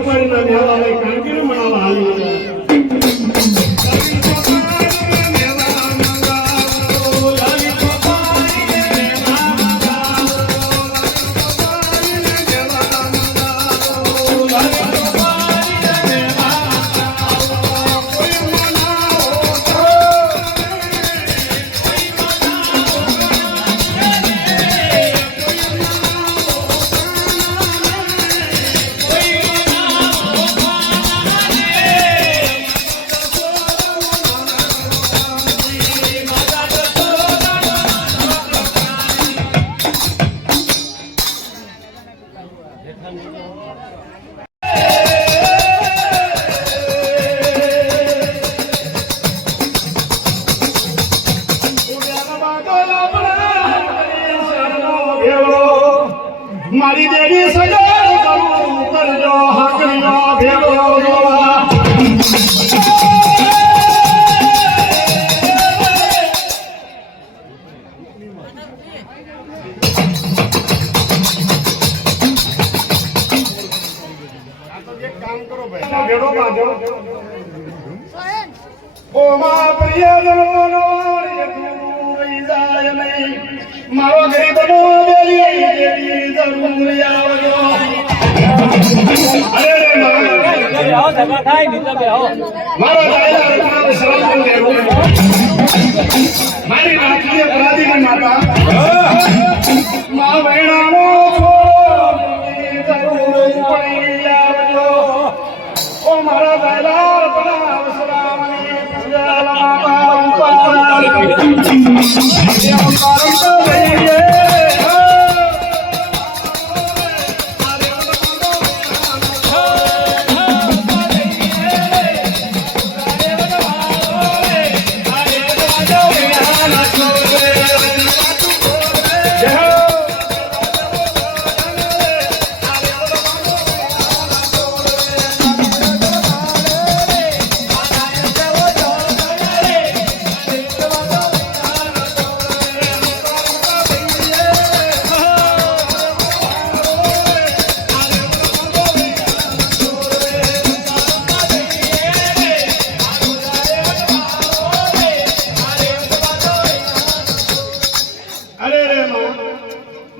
ಕಾಪಾಡಿ ನಾನು ಯಾವ નહીં મારો ગરીબનો બેલી દેવી જરૂર મારા રાખીએ પરાધીની માતા મા અરે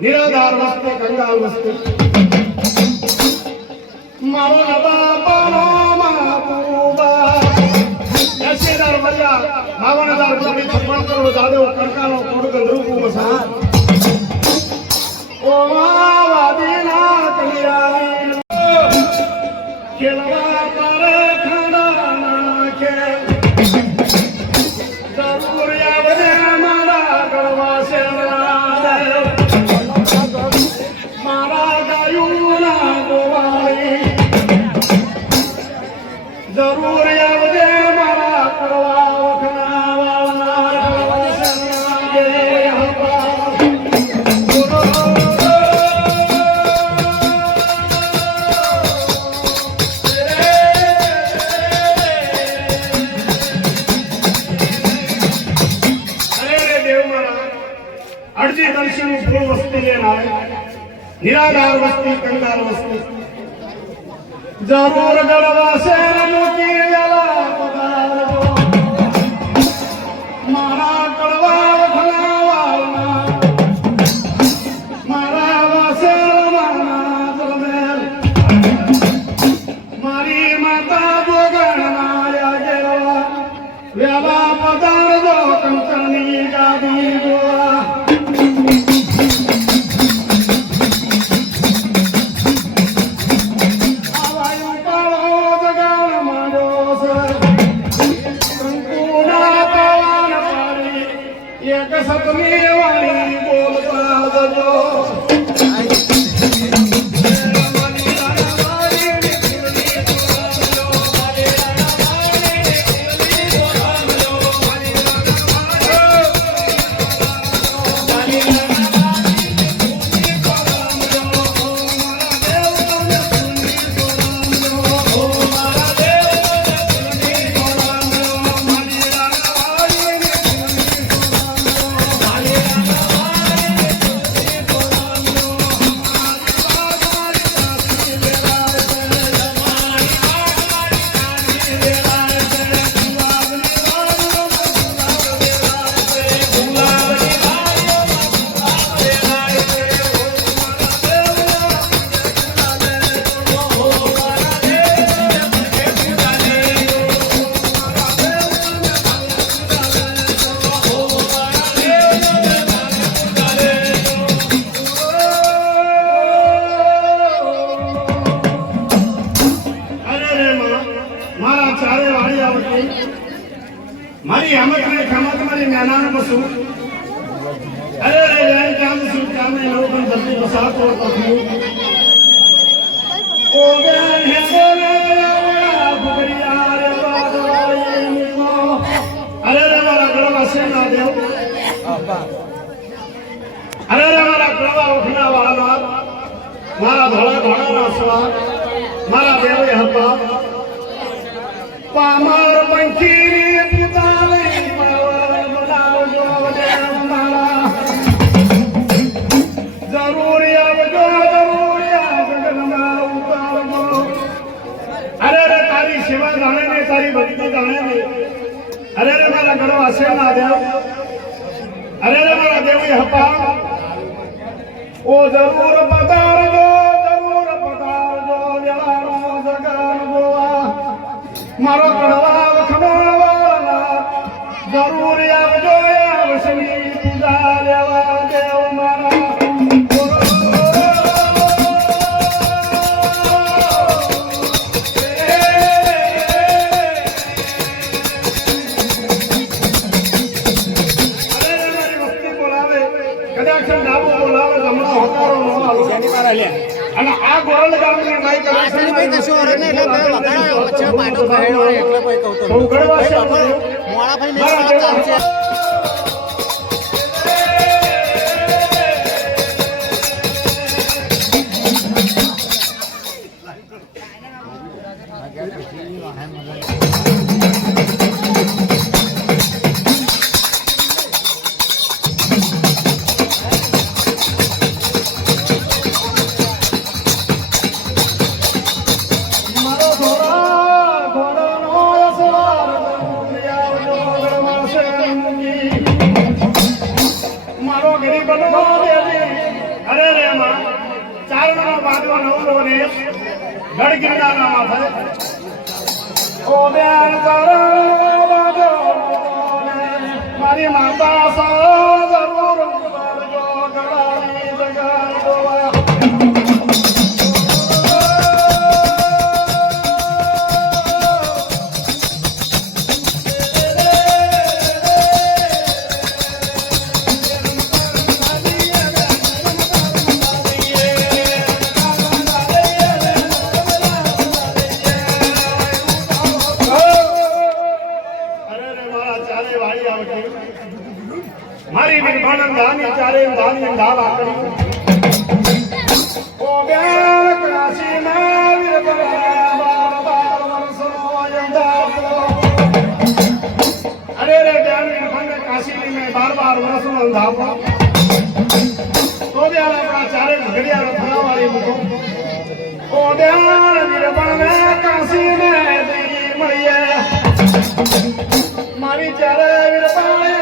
निराधार वस्ते गंगा वस्ते मावला बाबा मावला बाबा ऐसे दार बजा मावना दार बजा भी जादे वो करका लो कोड गंदरू को मसाह ओ मावा दिना कलिया श्री वस्तीने नाय निराधार वस्ती कंगाल वस्ती. जरूर गडवासे मोती याला મારી આમંત્રણ ખમત મારી જ્ઞાનાન બસું અરે રે જાય કામ શું કામ એ લોકો ધરતી પસાર તો તકું ઓ બેન હે રે ભુગરિયા રે બાદવાઈ નીમો અરે રે મારા ગળવા છે ના દેવ અરે રે મારા ગળવા ઉઠના વાલા મારા ધોળા ના સ્વાર મારા દેવે હપ્પા પામર આશીર્વાદ દેવ હતા ઓ મારા પાટો ભરાયો હોય એટલે ભાઈ કહું. છે ભાઈ મોડા ભાઈ મારો ગરીબનો દેવી અરે રે માં ચારણો બાંધવો નવરો ને ગઢ ગિરનારના માથે ઓ બેન કરો મારી માતા સા મારી નિર્માણ દાની ચારે દાની દાવા કરી. ઓ બેક રાશિ મેર બરાબર બાર વર્ષનો અંધાપો અરે રે બેન નિર્માણ કાશી મે બાર બાર વર્ષનો અંધાપો તો દેલા આપણા ચારે ઘડિયા રથના વાળી મૂકો. ઓ મારી ચારે વિરપાળે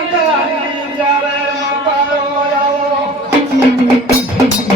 Thank you.